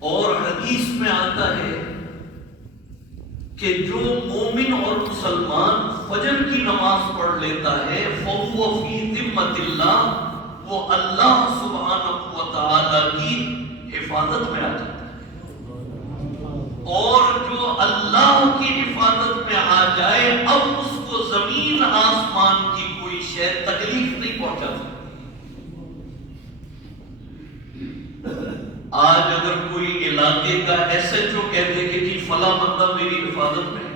اور حدیث میں آتا ہے کہ جو مومن اور مسلمان فجر کی نماز پڑھ لیتا ہے فَهُوَ فِي ذِمَّةِ اللَّهِ، وہ اللہ سبحانہ و تعالی کی حفاظت میں آ جاتا ہے، اور جو اللہ کی حفاظت میں آ جائے اب اس کو زمین آسمان کی کوئی شے تکلیف نہیں پہنچا سکتی۔ آج اگر کوئی علاقے کا ایس ایچ او کہتے کہ جی فلاں بندہ میری حفاظت میں ہے،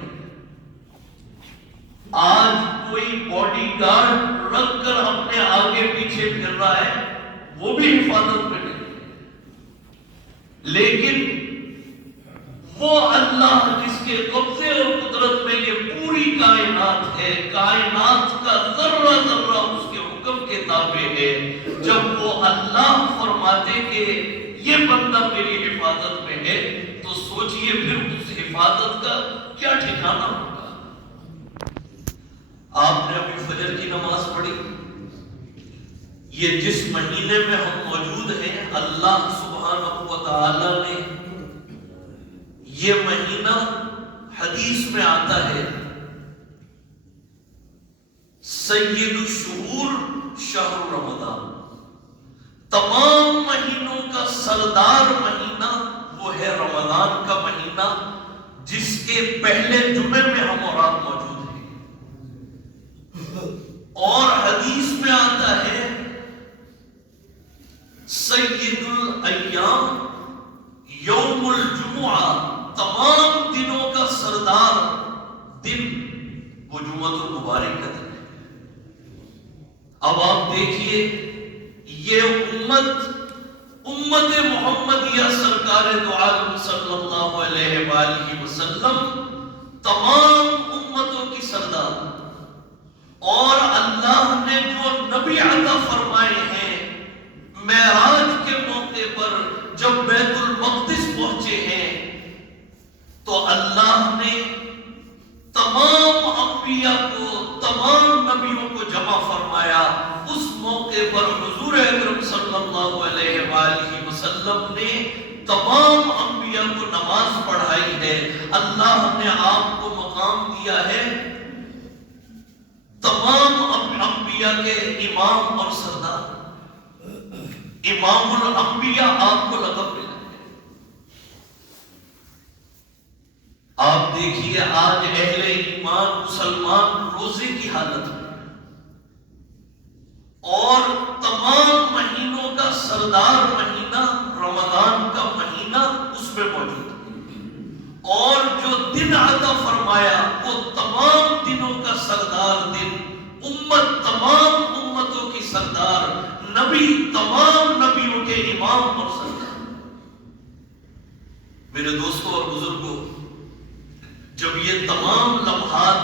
آج کوئی باڈی گارڈ رکھ کر اپنے آگے پیچھے پھر رہا ہے، وہ بھی حفاظت میں نہیں، لیکن وہ اللہ جس کے قبضے اور قدرت میں یہ پوری کائنات ہے، کائنات کا ذرہ ذرہ اس کے حکم کے تابع ہے، جب وہ اللہ فرماتے کہ یہ بندہ میری حفاظت میں ہے تو سوچئے پھر اس حفاظت کا کیا ٹھکانہ ہوگا۔ آپ نے ابھی فجر کی نماز پڑھی، یہ جس مہینے میں ہم موجود ہیں اللہ سبحانہ و تعالی نے یہ مہینہ حدیث میں آتا ہے سید الشہور شہر رمضان، تمام مہینوں کا سردار مہینہ وہ ہے رمضان کا مہینہ، جس کے پہلے جمعے میں ہم اور آپ موجود ہیں، اور حدیث میں آتا ہے سید الایام یوم الجمعہ، تمام دنوں کا سردار دن وہ جمعۃ المبارک کا دن ہے۔ اب آپ دیکھیے یہ امت محمدیہ سرکار دو عالم صلی اللہ علیہ وآلہ وسلم تمام امتوں کی سردار، اور اللہ نے جو نبی عطا فرمائے ہیں معراج کے موقع پر جب بیت المقدس پہنچے ہیں تو اللہ نے تمام انبیاء کو، تمام نبیوں کو جمع فرمایا۔ اس موقع پر حضور اکرم صلی اللہ علیہ وآلہ وسلم نے تمام انبیاء کو نماز پڑھائی ہے۔ اللہ نے آپ کو مقام دیا ہے تمام انبیاء کے امام اور سردار، امام الانبیاء آپ کو لقب ملا ہے۔ آپ دیکھیے آج اہل ایمان مسلمان روزے کی حالت میں، اور تمام مہینوں کا سردار مہینہ رمضان کا مہینہ اس میں موجود ہے، اور جو دن عطا فرمایا وہ تمام دنوں کا سردار دن، تمام امتوں کی سردار، نبی تمام نبیوں کے امام اور سردار۔ میرے دوستوں اور بزرگوں، جب یہ تمام لمحات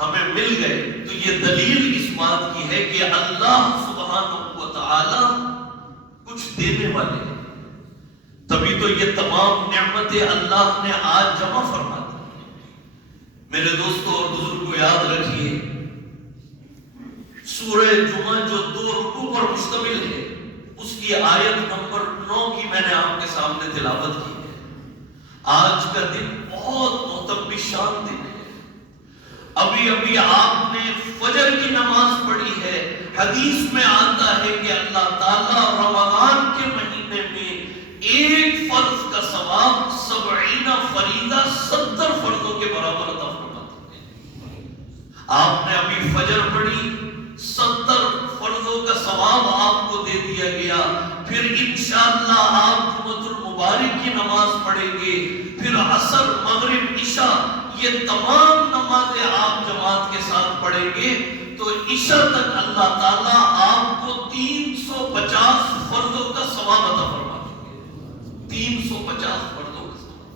ہمیں مل گئے تو یہ دلیل اس بات کی ہے کہ اللہ سبحانہ و تعالی کچھ دینے والے ہیں، تبھی تو یہ تمام نعمتیں اللہ نے آج جمع فرما دی۔ میرے دوستوں اور بزرگوں یاد رکھیے سورہ جمعہ جو 2 رکوع پر مشتمل ہے، اس کی آیت نمبر 9 کی میں نے آپ کے سامنے تلاوت کی ہے۔ آج کا دن بہت معتبر شان دن ہے۔ ابھی آپ نے فجر کی نماز پڑھی ہے، حدیث میں آتا ہے کہ اللہ تعالیٰ رمضان کے مہینے میں ایک فرض کا ثواب 70 فریضہ 70 فرضوں کے برابر عطا فرماتے ہیں۔ آپ نے ابھی فجر پڑھی، 70 فرضوں کا ثواب آپ کو دے دیا گیا، پھر انشاءاللہ آپ جمعۃ المبارک کی نماز پڑھیں گے، پھر عصر مغرب عشاء یہ تمام نمازیں آپ جماعت کے ساتھ پڑھیں گے تو عشاء تک اللہ تعالیٰ آپ کو 350 فرضوں کا ثواب عطا فرما دیں گے، 350 فرضوں کا ثواب۔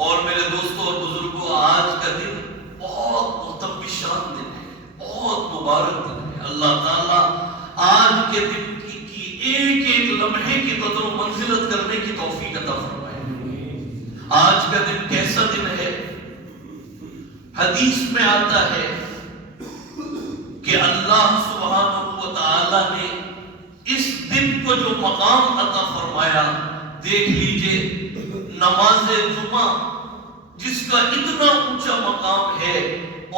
اور میرے دوستوں اور بزرگوں، آج کا دن بہت معتبر شان دن ہے، بہت مبارک دن ہے۔ اللہ تعالیٰ آج کے دن کی ایک ایک لمحے کی قدر و منزلت کرنے کی توفیق عطا فرمائے۔ آج کا دن کیسا دن ہے؟ حدیث میں آتا ہے کہ اللہ سبحانہ و تعالی نے اس دن کو جو مقام عطا فرمایا فرمایا دیکھ لیجئے نماز جمعہ جس کا اتنا اونچا مقام ہے،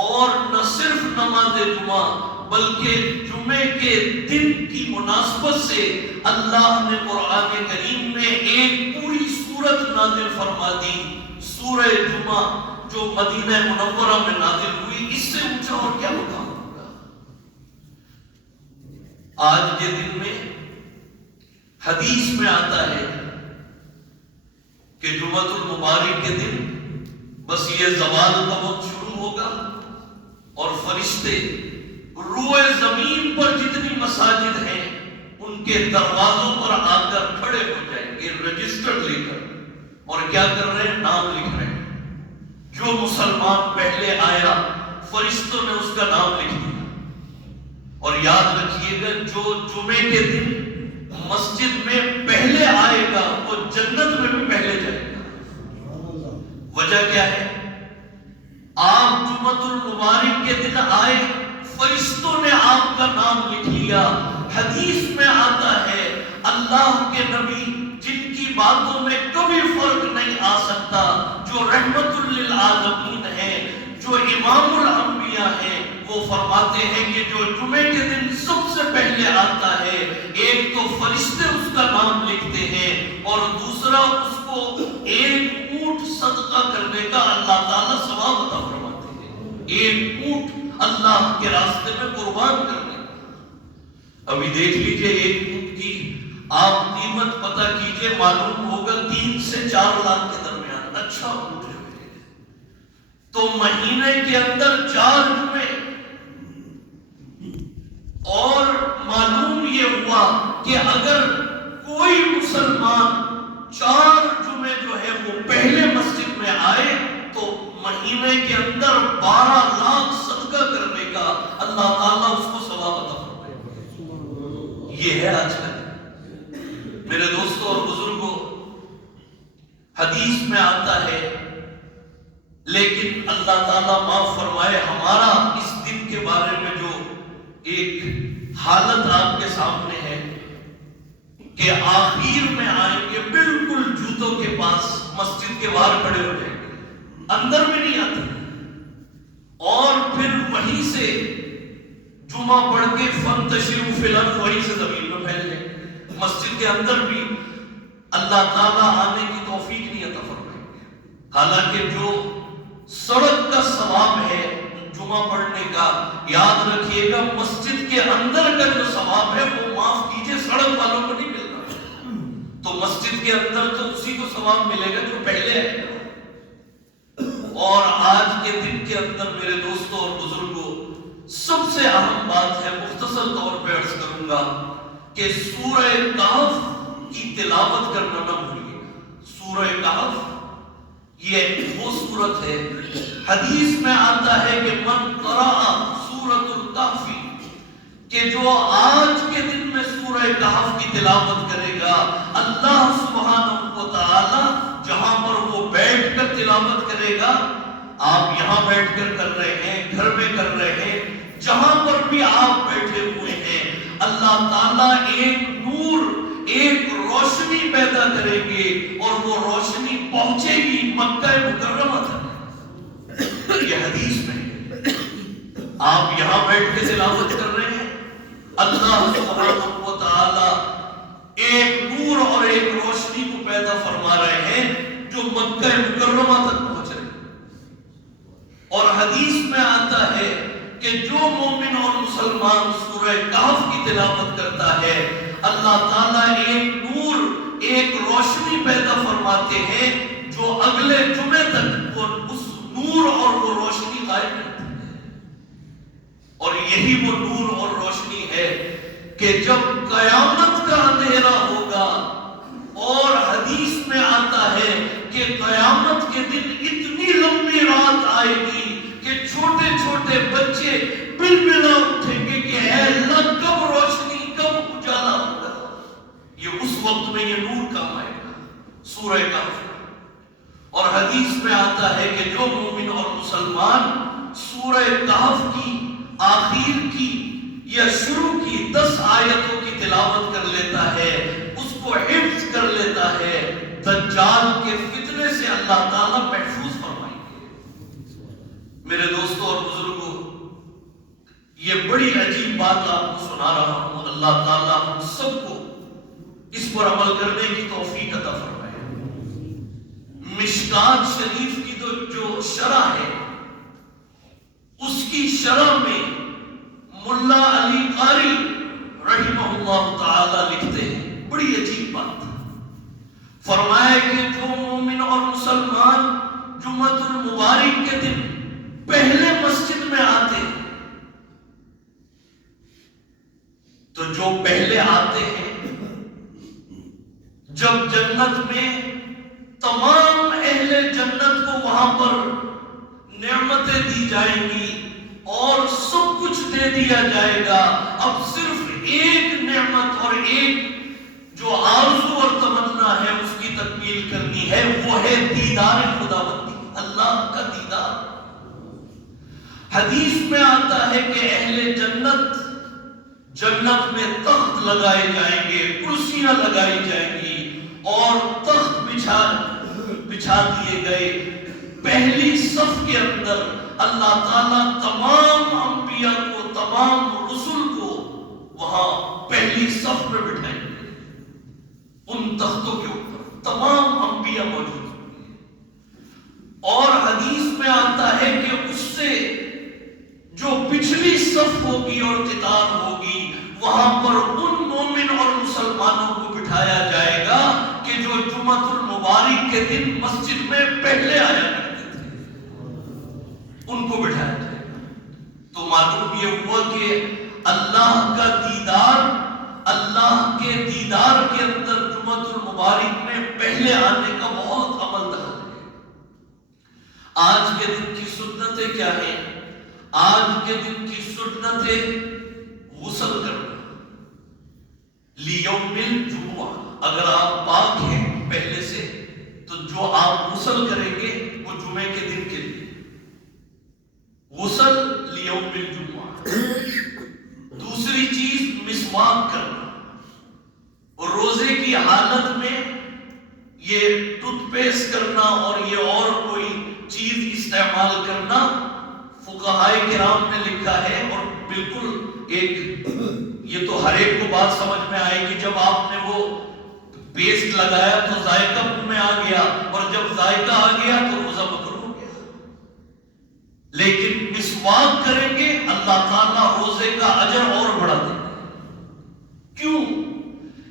اور نہ صرف نماز جمعہ بلکہ جمعے کے دن کی مناسبت سے اللہ نے قرآن کریم میں ایک پوری سورت نازل فرما دی، سورہ جمعہ جو مدینہ منورہ میں نازل ہوئی۔ اس سے اونچا اور کیا مقام ہوگا؟ آج کے دن میں حدیث میں آتا ہے کہ جمعۃ المبارک کے دن بس یہ زوال کا وقت شروع ہوگا اور فرشتے روئے زمین پر جتنی مساجد ہیں ان کے دروازوں پر آ کر کھڑے ہو جائیں گے رجسٹر لے کر، اور کیا کر رہے ہیں؟ نام لکھ رہے ہیں۔ جو مسلمان پہلے آیا فرشتوں نے اس کا نام لکھ دیا۔ اور یاد رکھیے گا جو جمعے کے دن مسجد میں پہلے آئے گا وہ جنت میں بھی پہلے جائے گا۔ وجہ کیا ہے؟ آپ جمعۃ المبارک کے دن آئے، فرشتوں نے آپ کا نام لکھ لیا۔ حدیث میں آتا ہے اللہ کے نبی جن کی باتوں میں کبھی فرق نہیں آ سکتا، جو رحمت للعالمین ہیں، جو امام الانبیاء ہیں، وہ فرماتے ہیں کہ جو جمعے کے دن سب سے پہلے آتا ہے، ایک تو فرشتے اس کا نام لکھتے ہیں اور دوسرا اس کو ایک اونٹ صدقہ کرنے کا اللہ تعالیٰ ثواب عطا فرماتے ہیں، ایک اونٹ اللہ کے راستے میں قربان کرنے کا۔ ابھی دیکھ لیجئے ایک اونٹ کی آپ قیمت پتہ کیجئے، معلوم ہوگا 3 سے 4 لاکھ کے درمیان اچھا اونٹ جو ہے۔ تو مہینے کے اندر 4 جمعے، اور معلوم یہ ہوا کہ اگر کوئی مسلمان 4 جمعے جو ہے وہ پہلے مسجد میں آئے تو مہینے کے اندر 12 لاکھ صدقہ کرنے کا اللہ تعالیٰ اس کو ثواب عطا فرمائے۔ یہ ہے آج کا دن۔ میرے دوستوں اور بزرگوں، حدیث میں آتا ہے، لیکن اللہ تعالیٰ معاف فرمائے، ہمارا اس دن کے بارے میں جو ایک حالت آپ کے سامنے ہے کہ آخر میں آئیں گے بالکل جوتوں کے پاس، مسجد کے باہر کھڑے ہو جائیں گے، اندر میں نہیں آتے، اور پھر وہیں سے جمعہ پڑھ کے فانتشروا فی الارض، وہیں سے زمین میں پھیل جائیں گے۔ مسجد کے اندر بھی اللہ تعالیٰ آنے کی توفیق نہیں عطا فرمائیں گے۔ حالانکہ جو سڑک کا ثواب ہے جمعہ پڑھنے کا، یاد رکھیے گا مسجد کے اندر کا جو ثواب ہے وہ معاف کیجئے سڑک والوں کو نہیں مل رہا، تو مسجد کے اندر تو اسی کو ثواب ملے گا جو پہلے ہے۔ اور آج کے دن کے اندر میرے دوستوں اور بزرگوں، سب سے اہم بات ہے، مختصر طور پہ عرض کروں گا کہ سورہ کہف کی تلاوت کرنا نہ بھولیے گا۔ سورہ کہف یہ وہ سورت ہے، حدیث میں آتا ہے کہ من قرأ سورۃ الکہف، کہ جو آج کے دن میں سورہ کہف کی تلاوت کرے گا، اللہ سبحانہ و تعالی جہاں پر وہ بیٹھ کر تلاوت کرے گا، آپ یہاں بیٹھ کر رہے ہیں، گھر میں کر رہے ہیں، جہاں پر بھی آپ بیٹھے ہوئے ہیں، اللہ تعالیٰ ایک نور، ایک روشنی پیدا کریں گے، اور وہ روشنی پہنچے گی مکہ مکرمہ تک۔ یہ حدیث میں آپ یہاں بیٹھ کے تلاوت کر رہے ہیں، اللہ سبحانہ و تعالی ایک نور اور ایک روشنی کو پیدا فرما رہے ہیں جو مکہ مکرمہ تک پہنچ رہے ہیں۔ اور حدیث میں آتا ہے کہ جو مومن اور مسلمان سورہ کہف کی تلاوت کرتا ہے، اللہ تعالیٰ ایک نور، ایک روشنی پیدا فرماتے ہیں جو اگلے جمعے تک وہ اس نور اور وہ روشنی قائم رہتی ہے۔ اور یہی وہ نور اور روشنی ہے کہ جب قیامت کا اندھیرا ہوگا، اور حدیث میں آتا ہے کہ قیامت کے دن اتنی لمبی رات آئے گی کہ چھوٹے چھوٹے بچے بلبلا اٹھیں گے کہ اے اللہ کب روشنی، کب اجالا ہوگا۔ یہ اس وقت میں یہ نور کام آئے گا، سورہ کہف۔ اور حدیث میں آتا ہے کہ جو مومن اور مسلمان سورہ کہف کی آخر کی یا شروع کی 10 آیتوں کی تلاوت کر لیتا ہے، اس کو حفظ کر یہ بڑی عجیب بات آپ کو سنا رہا ہوں، اللہ تعالیٰ ہم سب کو اس پر عمل کرنے کی توفیق عطا فرمائے۔ مشکات شریف کی جو شرح ہے، اس کی شرح میں ملا علی قاری رحمہ اللہ تعالی لکھتے ہیں بڑی عجیب بات، فرمایا کہ جو مومن اور مسلمان جمعۃ المبارک کے دن پہلے مسجد میں آتے ہیں، تو جو پہلے آتے ہیں، جب جنت میں تمام اہل جنت کو وہاں پر نعمتیں دی جائیں گی اور سب کچھ دے دیا جائے گا، اب صرف ایک نعمت اور ایک جو آرزو اور تمنا ہے اس کی تکمیل کرنی ہے، وہ ہے دیدار خداوندی، اللہ کا دیدار۔ حدیث میں آتا ہے کہ اہل جنت میں تخت لگائے جائیں گے، کرسیاں لگائی جائیں گی اور تخت بچھا دیے گئے۔ پہلی صف کے اندر اللہ تعالیٰ تمام انبیاء کو، تمام رسل کو وہاں پہلی صف میں بٹھائیں گے، ان تختوں کے اوپر تمام انبیاء موجود ہوں گے۔ اور حدیث میں آتا ہے کہ اس سے جو پچھلی صف ہوگی اور قطار ہوگی، وہاں پر ان مومن اور مسلمانوں کو بٹھایا جائے گا کہ جو جمعۃ المبارک کے دن مسجد میں پہلے آیا کرتے تھے، ان کو بٹھایا جائے گا۔ تو معلوم یہ ہوا کہ اللہ کا دیدار، اللہ کے دیدار کے اندر جمعۃ المبارک میں پہلے آنے کا بہت عمل دخل ہے۔ آج کے دن کی سنتیں کیا ہیں؟ آج کے دن کی سنت ہے غسل کرنا لیوم الجمعہ۔ اگر آپ پاک ہیں پہلے سے تو جو آپ غسل کریں گے وہ جمعے کے دن کے لیے، غسل لیوم الجمعہ۔ دوسری چیز مسواک کرنا، اور روزے کی حالت میں یہ ٹوتھ پیسٹ کرنا اور یہ اور کوئی چیز استعمال کرنا فقہائے کرام نے لکھا ہے، اور بالکل ایک یہ تو ہر ایک کو بات سمجھ میں آئے گی، جب آپ نے وہ پیسٹ لگایا تو ذائقہ منہ میں آ گیا، اور جب ذائقہ آ گیا تو روزہ مکروہ ہو گیا۔ لیکن مسواک کریں گے اللہ تعالیٰ روزے کا اجر اور بڑھا دے گا۔ کیوں؟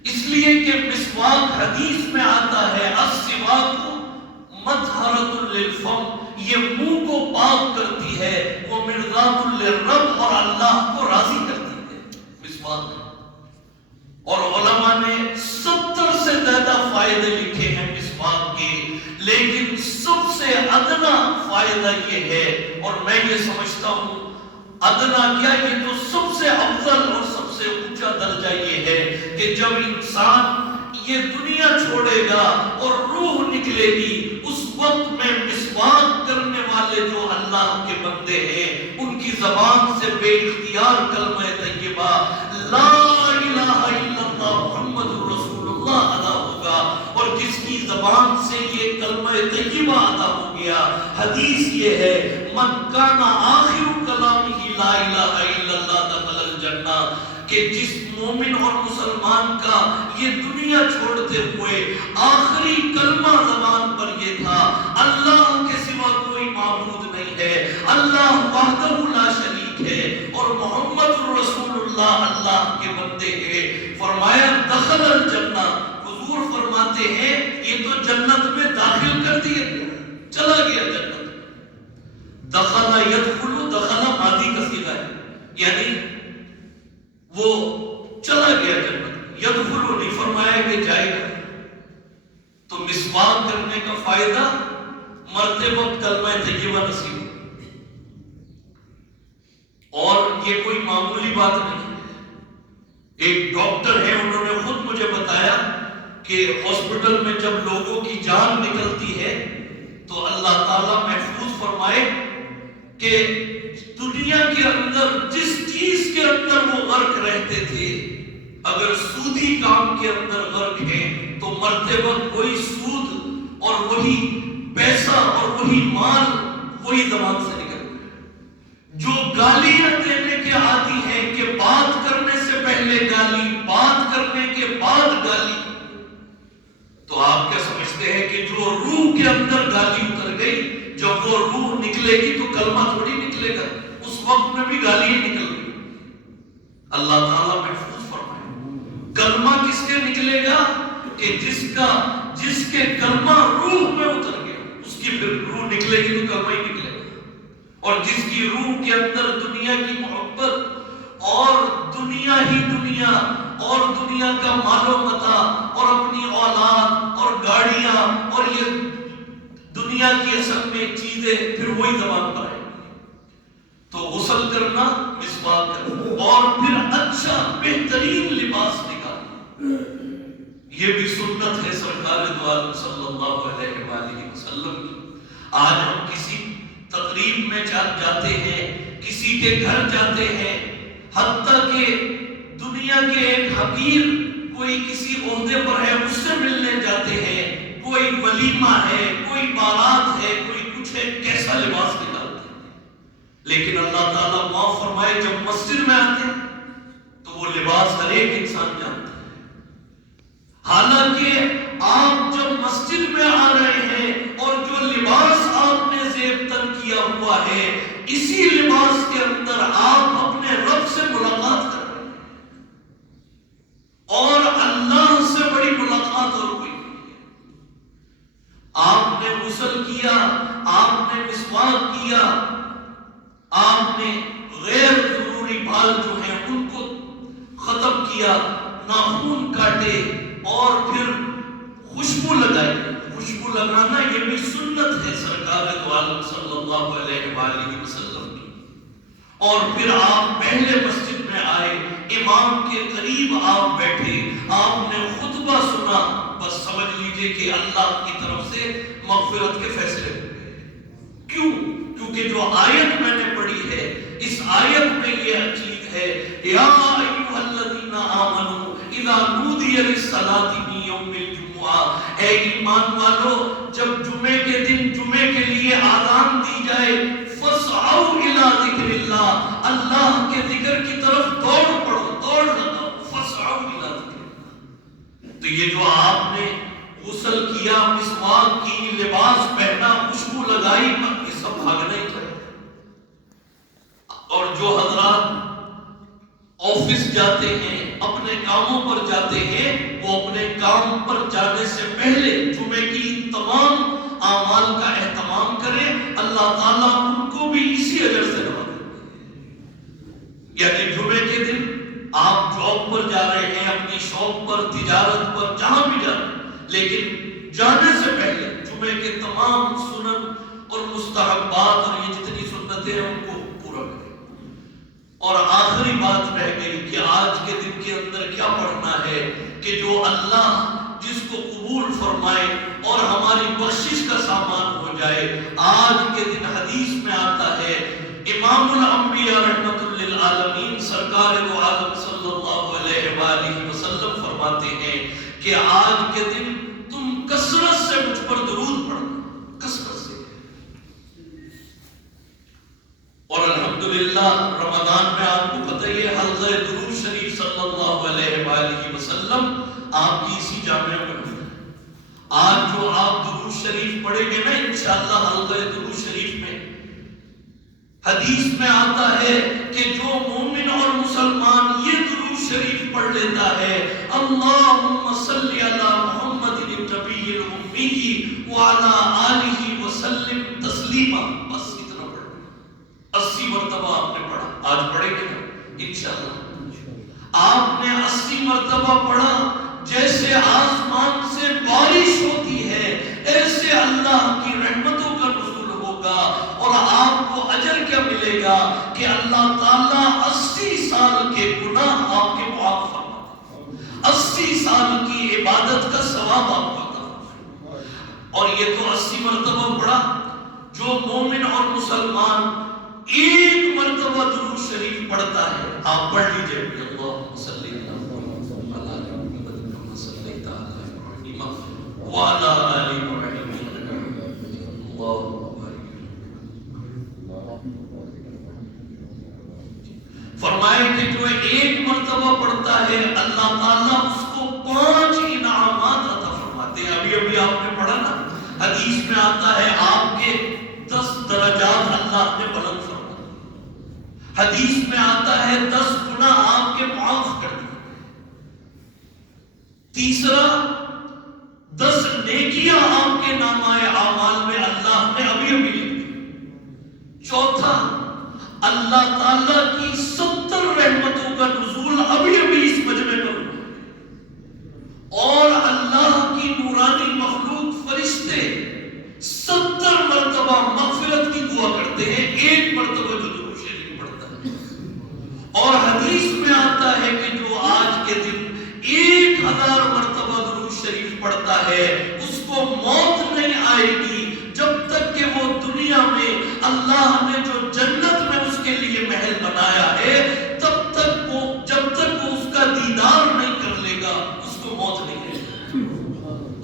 اس لیے کہ مسواک حدیث میں آتا ہے السواک مطہرۃ للفم، یہ منہ کو پاک کرتی ہے، وہ مرضات للرب، اور اللہ کو راضی کرتی ہے مسواک۔ اور علماء نے 70 سے زیادہ فائدے لکھے ہیں مسواک کے، لیکن سب سے ادنا فائدہ یہ ہے، اور میں یہ سمجھتا ہوں ادنا کیا، یہ تو سب سے افضل اور سب سے اونچا درجہ یہ ہے کہ جب انسان یہ دنیا چھوڑے گا اور روح نکلے گی، اس وقت میں مسواک کرنے والے جو اللہ کے بندے ہیں ان کی زبان سے بے اختیار کلمہ طیبہ لا الہ الا اللہ محمد رسول اللہ ادا ہوگا، اور جس کی زبان سے یہ کلمہ طیبہ ادا ہو گیا، حدیث یہ ہے من کان آخر کلامہ لا الہ الا اللہ دخل الجنہ، کہ جس مومن اور مسلمان کا یہ دنیا چھوڑتے ہوئے آخری کلمہ زبان پر یہ تھا اللہ کے سوا کوئی معبود نہیں ہے، اللہ وحدہ لا شریک ہے، اور محمد رسول اللہ اللہ کے بندے ہیں، فرمایا دخل الجنہ، حضور فرماتے ہیں یہ تو جنت میں داخل کر دیا گیا، چلا گیا جنت۔ دخل یدخل، دخل ماضی کا صیغہ ہے، یعنی وہ چلا گیا جنت، یدخل نہیں فرمایا کہ جائے گا۔ تو مسواک کرنے کا فائدہ مرتے وقت کلمہ طیبہ نصیب، اور یہ کوئی معمولی بات نہیں ہے۔ ایک ڈاکٹر ہے، انہوں نے خود مجھے بتایا کہ ہاسپٹل میں جب لوگوں کی جان نکلتی ہے تو اللہ تعالیٰ محفوظ فرمائے کہ دنیا کے اندر جس چیز کے اندر وہ غرق رہتے تھے، اگر سودی کام کے اندر غرق ہیں تو مرتے وقت وہی سود اور وہی پیسہ اور وہی مال وہی زبان سے نکل گیا۔ جو گالیاں دینے کے عادی ہیں کہ بات کرنے سے پہلے گالی، بات کرنے کے بعد گالی، تو آپ کیا سمجھتے ہیں کہ جو روح کے اندر گالی اتر گئی، جب وہ روح نکلے گی تو کلمہ تھوڑی نکلے گا، اس وقت میں بھی گالی ہی نکل گئی۔ اللہ تعالیٰ محفوظ فرمائے۔ کلمہ کس کے نکلے گا؟ کہ جس کے کلمہ روح میں اتر گیا، اس کی پھر روح نکلے گی تو کلمہ ہی نکلے گا۔ اور جس کی روح کے اندر دنیا کی محبت اور دنیا ہی دنیا اور دنیا کا مال و متاع اور اپنی اولاد اور گاڑیاں اور یہ دنیا کی اصل میں چیزیں پھر وہی زبان پر آئیں گی، تو غسل کرنا، مسواک کرنا اور پھر اچھا بہترین لباس نکالنا، یہ بھی سنت ہے سرکار دو عالم صلی اللہ علیہ وآلہ وسلم کی۔ آج ہم کسی تقریب میں جاتے ہیں، کسی کے گھر جاتے ہیں، حتیٰ کہ دنیا کے ایک حقیر کوئی کسی عہدے پر ہے اس سے ملنے جاتے ہیں، کوئی ولیمہ ہے، کوئی بارات ہے، کوئی کچھ ہے، کیسا لباس نکالتے ہیں۔ لیکن اللہ تعالیٰ معاف فرمائے جب مسجد میں آتے ہیں تو وہ لباس ہر ایک انسان جانتا ہے۔ حالانکہ آپ جب مسجد میں آ رہے ہیں اور جو لباس آپ نے زیب تن کیا ہوا ہے، اسی لباس کے اندر آپ اپنے رب سے ملاقات کر رہے ہیں، اور اللہ سے بڑی ملاقات اور کوئی نہیں ہے۔ آپ نے غسل کیا، آپ نے مسواک کیا، آپ نے غیر ضروری بال جو ہیں ان کو ختم کیا، ناخن کاٹے اور پھر خوشبو لگائی۔ خوشبو لگانا یہ بھی سنت ہے سرکار دو عالم صلی اللہ علیہ وآلہ وسلم کی۔ اور پھر آپ پہلے مسجد میں آئے، امام کے قریب آپ بیٹھے، آپ نے خطبہ سنا، بس سمجھ لیجئے کہ اللہ کی طرف سے مغفرت کے فیصلے ہو گئے۔ کیوں؟ کیونکہ جو آیت میں نے پڑھی ہے، اس آیت میں یہ چیز ہے، یا ایھا الذین آمنوا اذا نودی للصلاۃ من یوم الجمعہ، اے ایمان والو جب جمعے کے دن جمعے کے لیے اذان دی جائے، فاسعوا الی ذکر اللہ، اللہ کے ذکر کی طرف دوڑ پڑو، دوڑ لگاؤ، فاسعوا الی ذکر اللہ۔ تو یہ جو آپ نے غسل کیا، مسواک کی، لباس پہنا، خوشبو لگائی، یہ سب بھاگنا ہی تھا۔ اور جو حضرات آفس جاتے ہیں، اپنے کاموں پر جاتے ہیں، وہ اپنے کام پر جانے سے پہلے جمعے کی ان تمام اعمال کا اہتمام کریں، اللہ تعالیٰ ان کو بھی اسی اجر سے نوازے۔ یعنی جمعے کے دن آپ جاب پر جا رہے ہیں، اپنی شاپ پر، تجارت پر، جہاں بھی جا رہے ہیں، لیکن جانے سے پہلے جمعے کے تمام سنن اور مستحبات اور یہ جتنی سنتیں ہیں ان کو پورا کریں۔ اور آخری بات رہ گئی کہ آج کے دن کے اندر کیا پڑھنا ہے کہ جو اللہ جس کو قبول فرمائے اور ہماری بخشش کا سامان ہو جائے۔ آج کے دن حدیث میں آتا ہے، امام الانبیاء رحمت للعالمین سرکار دو عالم صلی اللہ علیہ وآلہ وسلم فرماتے ہیں کہ آج کے دن تم کثرت سے مجھ پر درود پڑھنا، کثرت سے۔ اور الحمدللہ رمضان میں آپ کو پتہ ہی ہے حلقہ درود شریف صلی اللہ علیہ وآلہ وسلم آپ کی اسی جامعہ میں ہوتا ہے۔ آج جو آپ درود شریف پڑھیں گے نا انشاءاللہ حلقہ درود شریف میں، حدیث میں آتا ہے کہ جو مومن اور مسلمان یہ درود شریف پڑھ لیتا ہے، اللہم صلی علی محمد النبی الأمی وعلی آلہ وسلم تسلیما، بس اتنا پڑھ 80 مرتبہ آپ نے پڑھا۔ آج پڑھیں گے نا انشاءاللہ، آپ نے 80 مرتبہ پڑھا، جیسے آسمان سے بارش ہوتی ہے ایسے اللہ کی رحمتوں کا نزول ہوگا۔ اور آپ کو اجر کیا ملے گا کہ اللہ تعالیٰ 80 سال کے گناہ آپ کے معاف فرماتا ہے، 80 سال کی عبادت کا ثواب آپ کو عطا فرماتا ہے۔ اور یہ تو 80 مرتبہ پڑھا۔ جو مومن اور مسلمان ایک مرتبہ درود شریف پڑھتا ہے، آپ پڑھ لیجئے اللہم صلی علی محمد کما صلیت علی ابراہیم وعلی آل ابراہیم اللہم بارک۔ جو ایک مرتبہ پڑھتا ہے اللہ تعالیٰ اس کو 5 انعامات عطا فرماتے ہیں. ابھی آپ نے پڑھا نا، حدیث میں آتا ہے آپ کے 10 درجات اللہ نے بلند فرمائے. حدیث میں آتا ہے 10 گناہ آپ کے معاف کر دیے. تیسرا 10 نیکیاں آپ کے نامہ اعمال میں اللہ نے ابھی لکھ دی. چوتھا اللہ تعالیٰ کی 70 رحمتوں کا نزول ابھی اس مجمع پر ہوا. اور اللہ کی نورانی مخلوق فرشتے 70 مرتبہ مغفرت کی دعا کرتے ہیں ایک مرتبہ جو درود شریف پڑھتا ہے. اور حدیث میں آتا ہے کہ جو آج کے دن 1000 مرتبہ درود شریف پڑھتا ہے اس کو موت نہیں آئے گی جب تک کہ وہ دنیا میں اللہ نے جو جنت میں اس کے لیے محل بنایا ہے تب تک جب تک وہ اس کا دیدار نہیں کر لے گا اس کو موت نہیں آئے گی.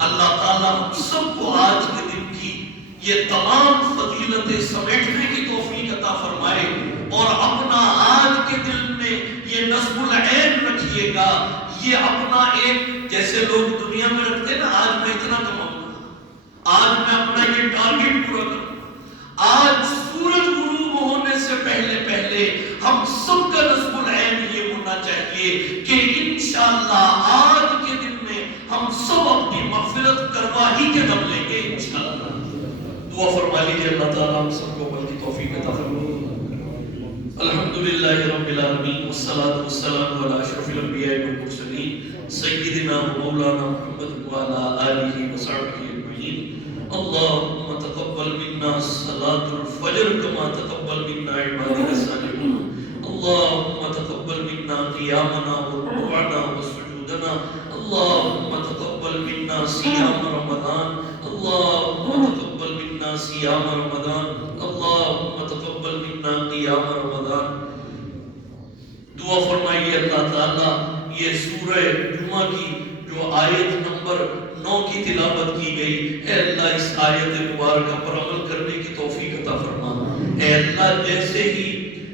اللہ تعالیٰ ہم سب کو آج کے دن کی یہ تمام فضیلتیں سمیٹنے کی توفیق عطا فرمائے اور اپنا آج کے دل میں یہ نصب العین رکھیے گا. یہ اپنا ایک جیسے لوگ دنیا میں رکھتے ہیں نا، آج میں اتنا کماؤں گا، آج میں اپنا یہ ٹارگٹ پورا کروں. آج سورج غروب ہونے سے پہلے ہم سب کا نصب العین یہ ہونا چاہیے کہ انشاءاللہ آج کے دن میں ہم سب اپنی مغفرت کروا ہی کے دم لیں گے انشاءاللہ. دعا فرما لیجیے اللہ تعالیٰ ہم سب کو عمل کی توفیق عطا فرمائے. الحمدللہ رب العالمین والصلاة والسلام علی اشرف الانبیاء والمرسلین سیدنا مولانا محمد وعلی آلہ وصحبہ اجمعین. اللهم تقبل منا صلاة الفجر كما تقبل منا عبادك الصالحون. اللهم تقبل منا قيامنا وركوعنا وسجودنا. اللهم تقبل منا صيام رمضان. اللهم تقبل منا صيام رمضان. اللهم تقبل منا قيام رمضان. دعا فرمائیے اللہ تعالیٰ یہ سورہ جمعہ کی جو آیت نمبر 9 کی تلاوت کی گئی، اے اللہ اس آیت مبارکہ پر عمل کرنے کی توفیق عطا فرما. اے اللہ جیسے ہی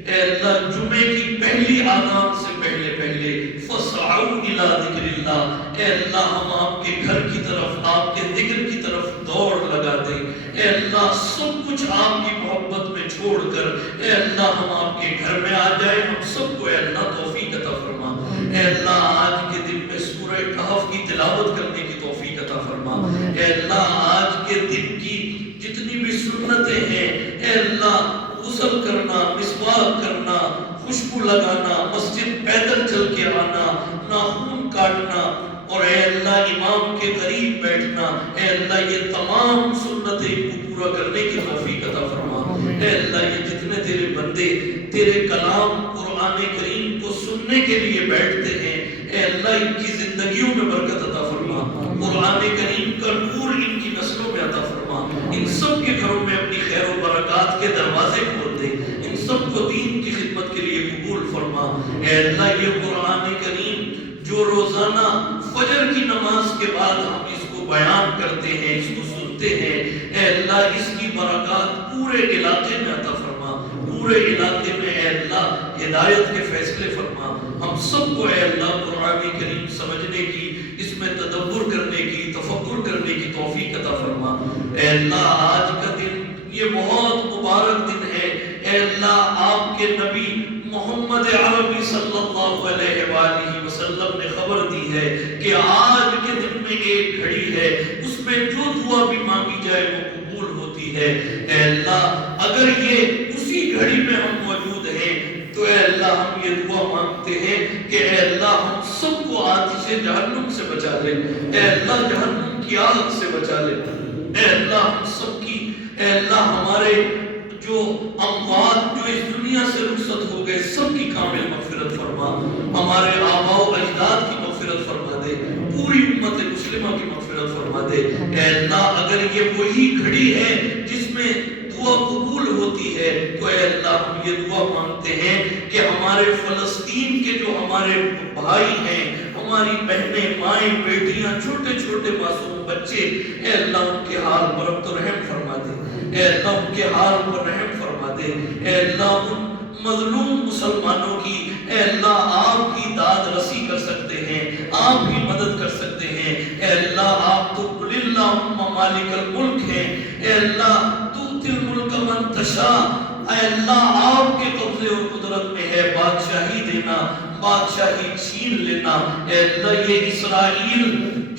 اے اللہ جمعے کی پہلی آذان سے پہلے فَاسْعَوْا إِلَىٰ ذِكْرِ اللَّهِ، اے اللہ ہم آپ کے گھر کی طرف آپ کے ذکر کی طرف دوڑ لگا دیں. اے اللہ سب کچھ آپ کی محبت میں چھوڑ کر اے اللہ ہم آپ کے گھر میں آ جائیں. ہم سب کو اے اللہ توفیق عطا فرما. اے اللہ آج کے دن میں سورہ کہف کی تلاوت کرنے کی توفیق عطا فرما. اے اللہ آج کے دن کی جتنی بھی سنتیں ہیں اے اللہ غسل کرنا، مسواک کرنا، خوشبو لگانا، مسجد پیدل چل کے آنا، ناخن کاٹنا اور اے اللہ امام کے قریب بیٹھنا، اے اللہ یہ تمام سنتیں کو پورا کرنے کی توفیق عطا فرما. اے اللہ یہ جتنے تیرے بندے تیرے کلام قرآن کریم کو سننے کے لیے بیٹھتے ہیں اے اللہ ان کی زندگیوں میں برکت عطا فرما. قرآن کریم کا نور ان کی نسلوں میں عطا فرما. ان سب کے گھروں میں اپنی خیر و برکات کے دروازے کھول دے. ان سب کو دین کی خدمت کے لیے قبول فرما. اے اللہ یہ قرآن کریم جو روزانہ فجر کی نماز کے بعد ہم اس کو بیان کرتے ہیں، اس کو سنتے ہیں، اے اللہ اس کی برکات پورے علاقے میں عطا فرما. پورے علاقے میں اے اللہ ہدایت کے فیصلے فرما. ہم سب کو اے اللہ قرآن کریم سمجھنے کی، اس میں تدبر کرنے کی، تفکر کرنے کی توفیق عطا فرما. اے اللہ آج کا دن یہ بہت مبارک دن ہے. اے اللہ آپ کے نبی محمد عربی صلی اللہ علیہ وآلہ وسلم نے خبر دی ہے کہ آج کے دن میں ایک گھڑی ہے اس میں جو دعا بھی مانگی جائے وہ قبول ہوتی ہے. اے اللہ اگر یہ اسی گھڑی میں ہم موجود ہیں تو اے اللہ ہم یہ دعا مانگتے ہیں کہ اے اللہ ہم سب کو آتش جہنم سے بچا لے. اے اللہ جہنم کی آگ سے بچا لے. اے اللہ ہم سب کی اے اللہ ہمارے جو اموات جو اس دنیا سے رخصت ہو گئے سب کی کامل مغفرت فرما. ہمارے آباء و اجداد کی مغفرت فرما دے. پوری امت مسلمہ کی مغفرت فرما دے. اے اللہ اگر یہ وہی گھڑی ہے جس میں دعا قبول ہوتی ہے تو اے اللہ ہم یہ دعا مانگتے ہیں کہ ہمارے فلسطین کے جو ہمارے بھائی ہیں، ہماری بہنیں، مائیں، بیٹیاں، چھوٹے چھوٹے معصوم بچے، اے اللہ ان کے حال پر اب تو رحم فرما دے. اے اللہ ان کے حال پر رحم فرما دے. اے اللہ ان مظلوم مسلمانوں کی اے اللہ آپ کی داد رسی کر سکتے ہیں، آپ ہی مدد کر سکتے ہیں۔ اے اللہ آپ تو قل اللہم مالک الملک ہیں، اے اللہ تؤتی الملک من تشاء، اے اللہ آپ کے قبضے اور قدرت میں ہے بادشاہی دینا، بادشاہی چھین لینا۔ اے اللہ یہ اسرائیل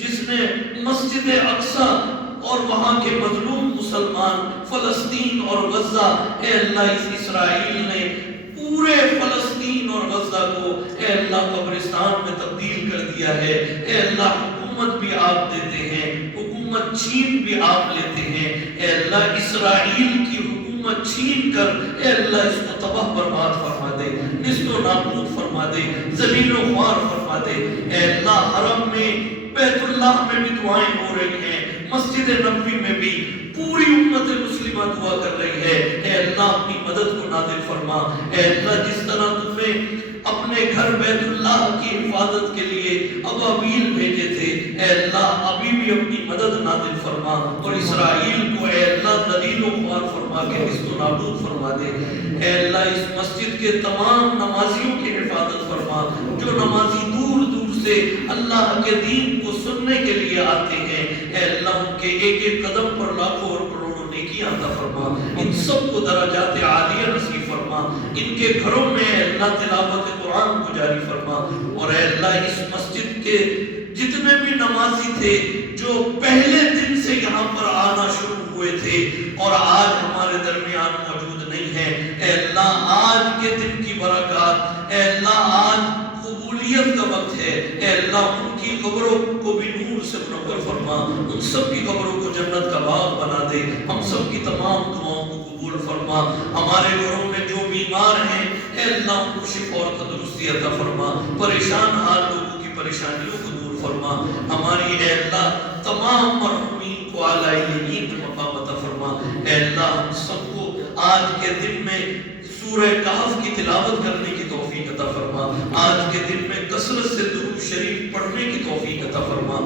جس نے مسجد اقصی اور وہاں کے مظلوم مسلمان فلسطین اور غزہ، اے اللہ اس اسرائیل نے پورے فلسطین اور غزہ کو اے اللہ قبرستان میں تبدیل کر دیا ہے۔ اے اللہ حکومت بھی آپ دیتے ہیں، حکومت چھین بھی آپ لیتے ہیں۔ اے اللہ اسرائیل کی حکومت چھین کر اے اللہ اس کو تباہ برباد فرما دے، نیست و نابود فرما دے، ذلیل و خوار فرما دے۔ اے اللہ حرم میں بیت اللہ میں بھی دعائیں ہو رہی ہیں، مسجد نبوی میں بھی پوری امت مسلمہ دعا کر رہی ہے۔ اے اللہ اپنی مدد کو نازل فرما۔ اے اللہ جس طرح تم نے اپنے گھر بیت اللہ کی حفاظت کے لیے ابابیل بھیجے تھے، اے اللہ ابھی بھی اپنی مدد نازل فرما اور اسرائیل کو اے اللہ ذلیل و خوار فرما کے نیست و نابود فرما دے۔ اے اللہ اس مسجد کے تمام نمازیوں کی حفاظت فرما، جو نمازی دور دور سے اللہ کے دین کو سننے کے لیے آتے ہیں، اے اللہ ان کے ایک ایک قدم پر لاکھوں اور کروڑوں نیکیاں عطا فرما، ان سب کو درجات عالیہ نصیب فرما، ان کے گھروں میں اے اللہ تلاوت قرآن کو جاری فرما۔ اور اے اللہ اس مسجد کے جتنے بھی نمازی تھے جو پہلے دن سے یہاں پر آنا شروع ہوئے تھے اور آج ہمارے درمیان موجود نہیں ہیں، اے اللہ آج کے دن کی برکات، اے اللہ آج قبولیت کا وقت ہے، اے اللہ ان کی قبروں کو بھی نور سے منور فرما، ان سب کی قبروں کو جنت کا باغ بنا دے، ہم سب کی تمام دعاؤں کو قبول فرما۔ ہمارے گھروں میں جو بیمار ہیں اے اللہ ان کو شفا اور تندرستی عطا فرما، پریشان حال لوگوں کی پریشانیوں کو دور فرما۔ ہماری اے اللہ تمام مرحومین کو اعلیٰ یقین مقام عطا فرما۔ اے اللہ ہم سب کو آج کے دن میں سورہ کہف کی تلاوت کرنے کی توفیق عطا فرما، آج کے دن میں کثرت سے درود شریف پڑھنے کی توفیق عطا فرما،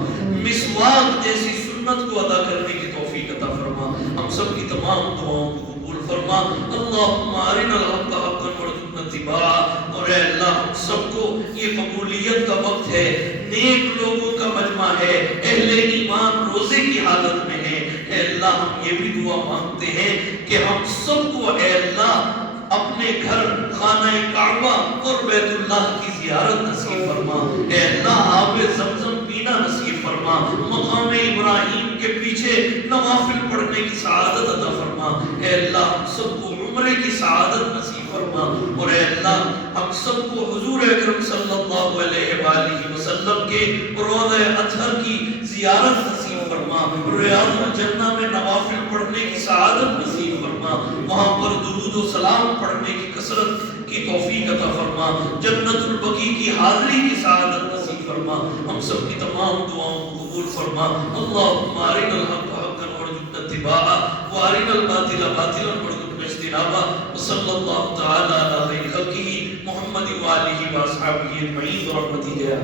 مسواک جیسی سنت کو ادا کرنے کی توفیق عطا فرما، ہم سب کی تمام دعاؤں کو قبول فرما۔ اللہم ارنا الحق حقا وارزقنا اتباعہ۔ اور اے اللہ ہم سب کو یہ قبولیت کا وقت ہے، نیک لوگوں کا مجمع ہے، اہل ایمان روزے کی حالت میں ہے، اے اللہ ہم یہ بھی دعا مانگتے ہیں کہ ہم سب کو اے اللہ اپنے گھر خانہ کعبہ اور بیت اللہ کی زیارت نصیب فرما۔ اے اللہ آب زمزم پینا نصیب فرما، مقام ابراہیم کے پیچھے نوافل پڑھنے کی سعادت عطا فرما۔ اے اللہ ہم سب کو عمرے کی سعادت نصیب فرما، اور اے اللہ ہم سب کو حضور اکرم صلی اللہ علیہ وآلہ وسلم کے روضہ اطہر کی زیارت نصیب فرما، ریاض الجنہ میں نوافل پڑھنے کی سعادت نصیب فرما، وہاں پر درود و سلام پڑھنے کی کثرت کی توفیق عطا فرما، جنت البقیع کی حاضری کی سعادت نصیب فرما، ہم سب کی تمام دعاؤں کو قبول فرما۔ اللہم ارنا الحق حقا وارزقنا اتباعہ وارنا الباطل باطلا وارزقنا اجتنابہ، وصلی اللہ تعالی علی خیر خلقہ محمد وآلہ واصحابہ اجمعین برحمتہ یا